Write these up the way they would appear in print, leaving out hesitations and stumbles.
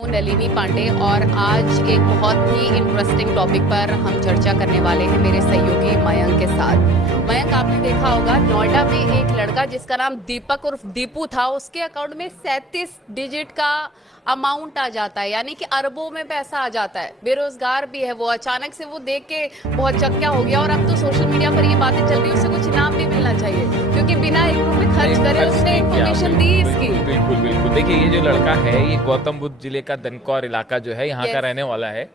नलिनी पांडे और आज एक बहुत ही इंटरेस्टिंग टॉपिक पर हम चर्चा करने वाले हैं मेरे सहयोगी मयंक के साथ। मयंक, आपने देखा होगा नोएडा में एक लड़का जिसका नाम दीपक उर्फ दीपू था, उसके अकाउंट में 37 डिजिट का अमाउंट आ जाता है, यानी कि अरबों में पैसा आ जाता है। बेरोजगार भी है वो, अचानक से वो देख के बहुत चक्का हो गया और अब तो सोशल मीडिया पर ये बातें चल रही है उसे कुछ इनाम भी मिलना चाहिए क्योंकि बिना एक रुपए खर्च करे उसने इन्फॉर्मेशन दी इसकी। बिल्कुल बिल्कुल। देखिए, ये जो लड़का है ये गौतम बुद्ध जिले का दनकौर इलाका जो है यहाँ का रहने वाला है।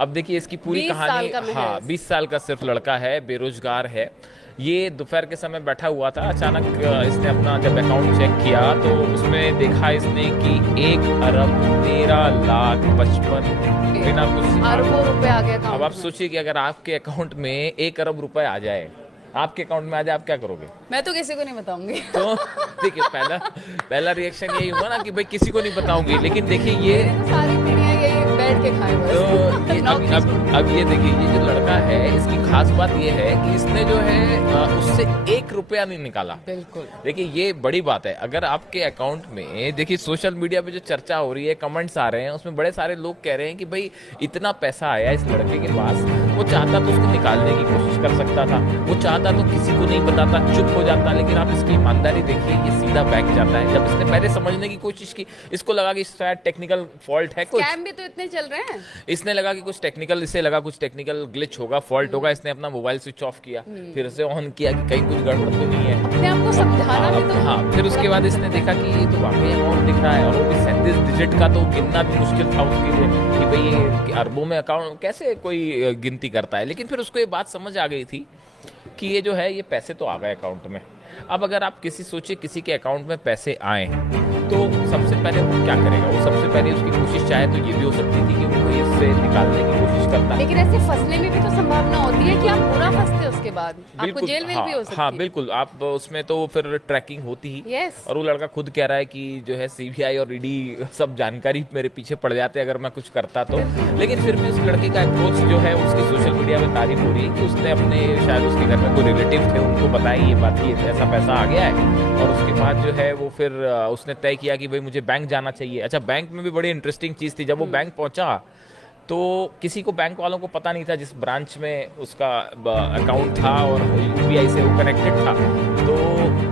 अब देखिए इसकी पूरी कहानी। हाँ, 20 साल का सिर्फ लड़का है, बेरोजगार है। ये दोपहर के समय बैठा हुआ था, अचानक इसने अपना जब अकाउंट चेक किया तो उसमें देखा इसने कि 1,13,55,000 बिना कुछ अरबों रुपए आ गए। अब आप सोचिए कि अगर आपके अकाउंट में 1 अरब रुपए आ जाए, आपके अकाउंट में आ जाए, आप क्या करोगे? मैं तो किसी को नहीं बताऊंगी। तो देखिए पहला रिएक्शन यही हुआ ना कि भाई किसी को नहीं बताऊंगी, लेकिन देखिए ये सारी पीढ़ियां यही बैठ के खाए बस। तो अब ये देखिए, ये जो लड़का है इसकी खास बात ये है कि इसने जो है उससे 1 रुपया नहीं निकाला। बिल्कुल। देखिए ये बड़ी बात है। अगर आपके अकाउंट में देखिए सोशल मीडिया पे जो चर्चा हो रही है, कमेंट्स आ रहे हैं, उसमें बड़े सारे लोग कह रहे हैं कि भाई इतना पैसा आया इस लड़के के पास, वो चाहता तो उसको निकालने की कोशिश कर सकता था, वो चाहता तो किसी को नहीं बताता, चुप हो जाता। लेकिन आप इसकी ईमानदारी देखिए, ये सीधा बैंक जाता है। जब इसने पहले समझने की कोशिश की, इसको लगा कि शायद टेक्निकल फॉल्ट है, कुछ स्कैम भी तो इतने चल रहे हैं। इसने लगा कि कुछ टेक्निकल ग्लिच होगा, फॉल्ट होगा। इसने अपना मोबाइल स्विच ऑफ किया, फिर से ऑन किया कि कहीं कुछ गड़बड़ तो नहीं है, अपने आप को समझाना भी तो। हाँ, फिर उसके बाद इसने देखा कि ये तो वाकई अमाउंट दिख रहा है और वो भी 37 डिजिट का, तो गिनना भी मुश्किल था उसके लिए कि भाई ये अरबों में अकाउंट कैसे कोई गिनती करता है। लेकिन फिर उसको ये बात समझ आ गई थी कि ये जो है ये पैसे तो आ गए अकाउंट में। अब अगर आप किसी के अकाउंट में पैसे आए तो सबसे पहले वो क्या करेगा? वो सबसे पहले उसकी कोशिश चाहे तो ये भी हो सकती थी कि वो कोई इससे निकालने की कोशिश करता है। लेकिन ऐसे फंसने में भी तो संभावना होती है कि आप पूरा फंसते उसके बाद आपको जेल में भी हो सकती है। हाँ बिल्कुल, आप उसमें तो फिर ट्रैकिंग होती ही। यस। और वो लड़का खुद कह रहा है कि जो है सीबीआई और ईडी सब जानकारी मेरे पीछे पड़ जाते अगर मैं कुछ करता तो। लेकिन फिर भी उस लड़के का अप्रोच जो है उसकी सोशल मीडिया में तारीफ हो रही है कि उसने अपने शायद उसके घर में कोई रिलेटिव थे, उनको बताई ये बात कि ऐसा पैसा आ गया है। और उसके बाद जो है वो फिर उसने तय किया कि भाई मुझे बैंक जाना चाहिए। अच्छा, बैंक में भी बड़ी इंटरेस्टिंग चीज़ थी। जब वो बैंक पहुंचा तो किसी को, बैंक वालों को पता नहीं था जिस ब्रांच में उसका अकाउंट था और यूपीआई से वो कनेक्टेड था। तो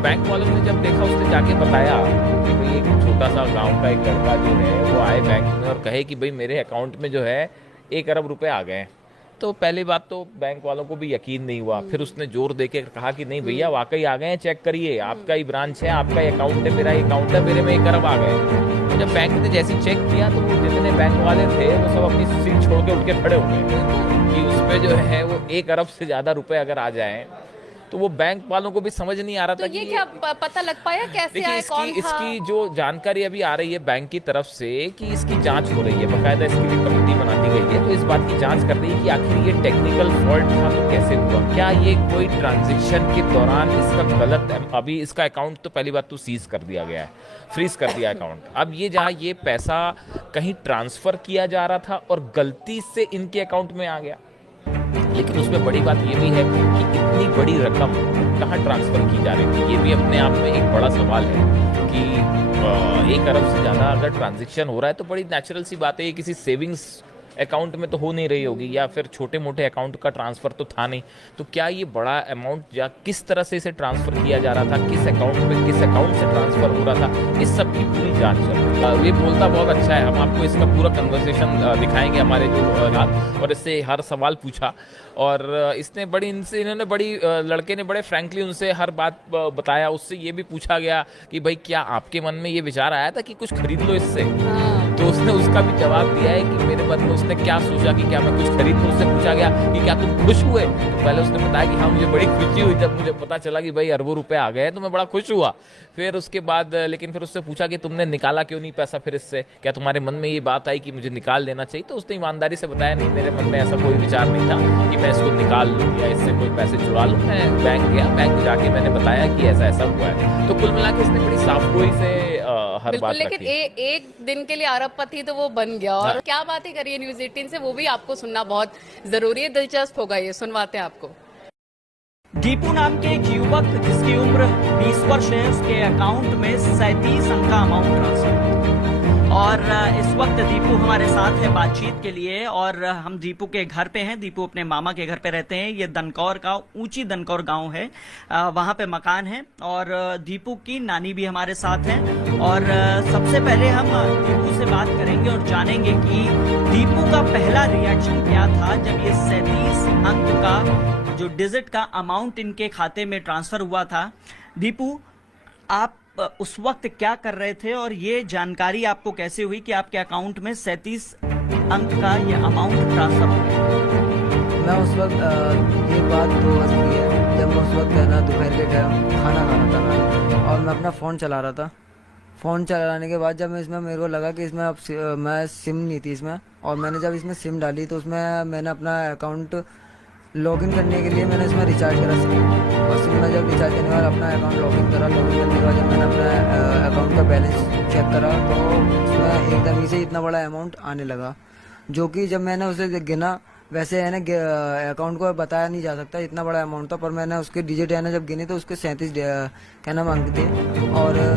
बैंक वालों ने जब देखा, उसने जाके बताया कि भाई एक छोटा सा गांव का एक लड़का जो है वो आए बैंक में और कहे कि भाई मेरे अकाउंट में जो है 1 अरब रुपए आ गए। तो पहली बात तो बैंक वालों को भी यकीन नहीं हुआ। फिर उसने जोर देके कहा कि नहीं भैया वाकई आ गए हैं, चेक करिए, आपका ही ब्रांच है, आपका ही अकाउंट है, मेरा ही अकाउंट है, मेरे में 1 अरब आ गए। तो जब बैंक ने जैसे चेक किया तो वो जितने बैंक वाले थे वो सब अपनी सीट छोड़ के उठ के खड़े हो गए कि उसमें जो है वो 1 अरब से ज्यादा रुपए अगर आ जाए। तो वो बैंक वालों को भी समझ नहीं आ रहा था तो ये कि क्या पता लग पाया कैसे आया, कौन था? इसकी जो जानकारी अभी आ रही है बैंक की तरफ से कि इसकी जांच हो रही है, बकायदा इसके लिए कमेटी बना दी गई है। तो इस बात की जांच कर रही है कि आखिर ये टेक्निकल फॉल्ट था तो कैसे हुआ, क्या ये कोई ट्रांजैक्शन के दौरान इसका गलत, अभी इसका अकाउंट तो पहली बात तो सीज कर दिया गया है, फ्रीज कर दिया अकाउंट। अब ये जहाँ ये पैसा कहीं ट्रांसफर किया जा रहा था और गलती से इनके अकाउंट में आ गया। लेकिन उसमें बड़ी बात ये भी है कि इतनी बड़ी रकम कहाँ ट्रांसफर की जा रही थी, ये भी अपने आप में एक बड़ा सवाल है कि 1 अरब से ज़्यादा अगर ट्रांजैक्शन हो रहा है तो बड़ी नेचुरल सी बात है, ये किसी सेविंग्स अकाउंट में तो हो नहीं रही होगी या फिर छोटे मोटे अकाउंट का ट्रांसफ़र तो था नहीं। तो क्या ये बड़ा अमाउंट या किस तरह से इसे ट्रांसफ़र किया जा रहा था, किस अकाउंट में, किस अकाउंट से ट्रांसफ़र हो रहा था, इस सब की पूरी जांच चल रही है। ये बोलता बहुत अच्छा है, हम आपको इसका पूरा कन्वर्सेशन दिखाएंगे हमारे जो रात, और इससे हर सवाल पूछा और इसने बड़ी इन्होंने बड़ी लड़के ने बड़े फ्रैंकली उनसे हर बात बताया। उससे ये भी पूछा गया कि भाई क्या आपके मन में ये विचार आया था कि कुछ खरीद लो इससे? तो उसने उसका भी जवाब दिया है कि मेरे मन में उसने क्या सोचा कि क्या मैं कुछ खरीद लूं। उससे पूछा गया कि क्या तुम खुश हुए? तो पहले उसने बताया कि हाँ मुझे बड़ी खुशी हुई जब मुझे पता चला कि भाई अरबों रुपए आ गए, तो मैं बड़ा खुश हुआ। फिर उसके बाद लेकिन फिर उससे पूछा कि तुमने निकाला क्यों नहीं पैसा फिर इससे, क्या तुम्हारे मन में ये बात आई कि मुझे निकाल लेना चाहिए? तो उसने ईमानदारी से बताया नहीं, मेरे मन में ऐसा कोई विचार नहीं था कि मैं इसको निकाल लूँ या इससे कोई पैसे चुरा लूँ। मैं बैंक गया, बैंक जाके मैंने बताया कि ऐसा ऐसा हुआ है। तो कुल मिला के इसने बड़ी साफगोई से हर बात रखी। लेकिन एक दिन के लिए अरबपति तो वो बन गया। और क्या बातें करिए न्यूज़ 18 से, वो भी आपको सुनना बहुत जरूरी है, दिलचस्प होगा, ये सुनवाते हैं आपको। दीपू नाम के एक युवक जिसकी उम्र 20 वर्ष है, उसके अकाउंट में 37 अंक का अमाउंट ट्रांसफर। और इस वक्त दीपू हमारे साथ है बातचीत के लिए और हम दीपू के घर पे हैं। दीपू अपने मामा के घर पे रहते हैं। ये दनकौर का ऊंची दनकौर गांव है, वहाँ पे मकान है और दीपू की नानी भी हमारे साथ हैं। और सबसे पहले हम दीपू से बात करेंगे और जानेंगे कि दीपू का पहला रिएक्शन क्या था जब ये 37 अंक का जो डिजिट का अमाउंट इनके खाते में ट्रांसफर हुआ था। दीपू, आप उस वक्त क्या कर रहे थे और ये जानकारी आपको कैसे हुई कि आपके अकाउंट में 37 अंक का ये अमाउंट ट्रांसफर हो गया? मैं उस वक्त ये बात 2 बजे की है, जब मैं उस वक्त है ना दोपहर के टाइम खाना खा रहा था मैं, और मैं अपना फ़ोन चला रहा था। फ़ोन चलाने के बाद जब मैं इसमें मेरे को लगा कि इसमें अब मैं सिम नहीं थी इसमें, और मैंने जब इसमें सिम डाली तो उसमें मैंने अपना अकाउंट लॉगिन करने के लिए मैंने इसमें रिचार्ज करा सिम, और सिम में जब रिचार्ज करने के बाद अपना अकाउंट लॉगिन करा। लॉगिन करने के बाद जब मैंने अपना अकाउंट का बैलेंस चेक करा तो उसमें एकदम ही से इतना बड़ा अमाउंट आने लगा, जो कि जब मैंने उसे गिना, वैसे है ना अकाउंट को बताया नहीं जा सकता इतना बड़ा अमाउंट था, पर मैंने उसके डिजिट है ना जब गिने तो उसके 37 क्या नाम अंक थे। और